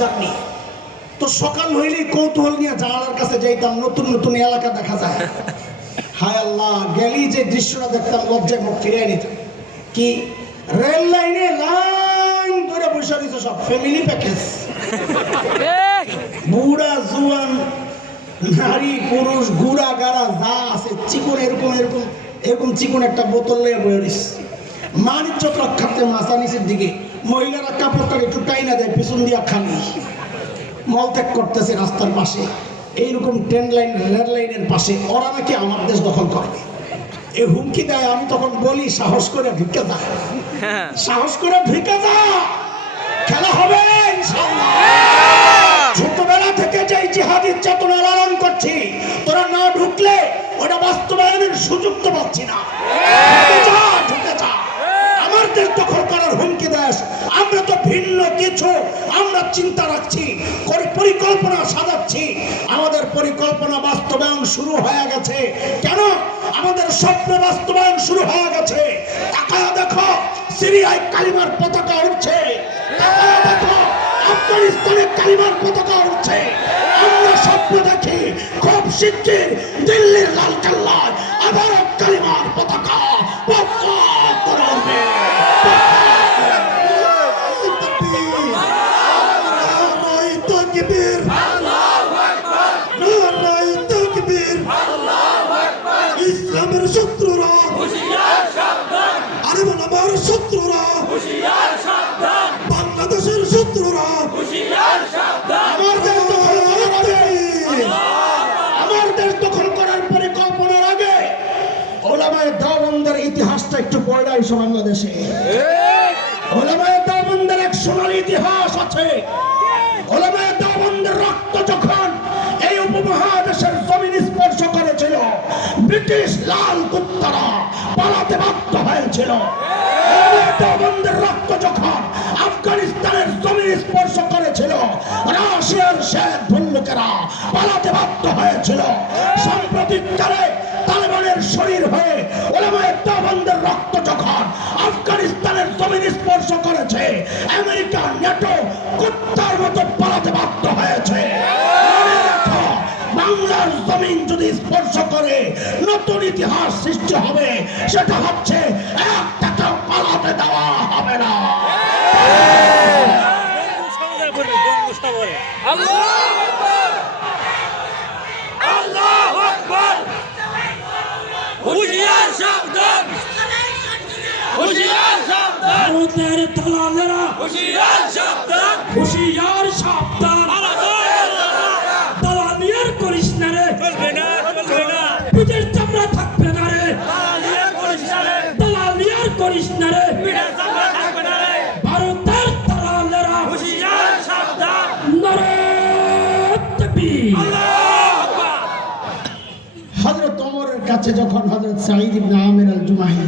জানি তো সকাল হইলেই কৌতূহল নিয়ে জানালার কাছে যাইতাম, নতুন নতুন এলাকা দেখা যায়। হায় আল্লাহ, গেলি যে দৃশ্যটা দেখতাম লজ্জায় মুখ ফিরিয়ে নিতাম। কি রেল লাইনে লাইন ধরে বসে দিত সব ফ্যামিলি প্যাকেজ, বুড়া জুয়ান নারী পুরুষ গুড়া গাড়া যা আছে চিকন এরকম এরকম এরকম চিকন একটা বোতল নিয়ে বয়ে দিস। মানিজ্য রক্ষার্থে মাথা নিচের দিকে মহিলারা কাপড়টাকে একটু টাইনা দেয় পিছন দিয়া খালি মলত্যাগ করতেছে রাস্তার পাশে, এইরকম ট্রেন লাইন রেল লাইনের পাশে। ওরা নাকি আমার দেশ দখল করবে, এই হুমকি দেয়। আমি তখন বলি সাহস করে ভিক্ষা যা, সাহস করে ভিক্ষা যা, খেলা হবে ইনশাআল্লাহ। ছোটবেলা থেকে যে জিহাদি চেতনা লালন করছি, তোরা না ঢুকলে ওটা বাস্তবায়নের সুযোগ তো পাচ্ছি না। ঢুকে যা, আমার দেশ দখল করার হুমকি দেশ। আমরা তো ভিন্ন কিছু, আমরা চিন্তা রাখছি, পরিকল্পনা সাজাচ্ছি। আমাদের পরিকল্পনা বাস্তবায়ন শুরু হয়ে গেছে। কেন? আমাদের স্বপ্ন বাস্তবায়ন শুরু হয়ে গেছে। তাকায়া দেখো, সিরিয়ায় কালিমার পতাকা উঠছে, তাকায়া দেখো আফগানিস্তানে কালিমার পতাকা উঠছে। আমরা স্বপ্ন দেখি খুব শিগগির দিল্লির লালকেল্লায় আবার কালিমার পতাকা উঠবে। ইসলামের শত্রুরা আরে বল, আমার শত্রুরা, বাংলাদেশের শত্রুরা, আমার দেশ দখল করার পরিকল্পনার আগে ওলামায়ে দেওবন্দের ইতিহাসটা একটু পড়ে আইসো। বাংলাদেশে ওলামায়ে দেওবন্দের এক সোনালী ইতিহাস আছে। ওলামায়ে দেওবন্দের রক্ত যখন এই উপমহাদেশের জমিন স্পর্শ করেছিল, ব্রিটিশ লাল কুত্তারা পালাতে বাধ্য হয়েছিল। ওলামায়ে দেওবন্দের রক্ত যখন আফগানিস্তানের জমিন স্পর্শ করেছিল, রাশিয়ার শেখ ভল্লুকেরা পালাতে বাধ্য হয়েছিল। সাম্প্রতিককালে তালেবানের শরীর হয়ে ওলামায়ে দেওবন্দের রক্ত যখন আফগানিস্তানের জমিন স্পর্শ করেছে, আমেরিকা নেটো কুত্তার মতো পালাতে বাধ্য হয়েছে। মনে রাখো, বাংলার জমিন যদি স্পর্শ করে নতুন ইতিহাস সৃষ্টি হবে, সেটা হচ্ছে একটা পালাতে দেওয়া হবে না। হুশিয়ার সাবধান, হুশিয়ার সাবধান, দালালেরা হুশিয়ার সাবধান, হুশিয়ার সাবধান। দালালিয়ার করিস না রে, চলবে না, চলবে না, পিঠের চামড়া থাকবে না রে। দালালিয়ার করিস না রে, দালালিয়ার করিস না রে, পিঠের চামড়া থাকবে না রে। ভারতের দালালেরা হুশিয়ার সাবধান। নারে তাকবীর, আল্লাহু আকবার। হযরত ওমরের কাছে যখন হযরত সাঈদ ইবনে আমির আল জুমাহি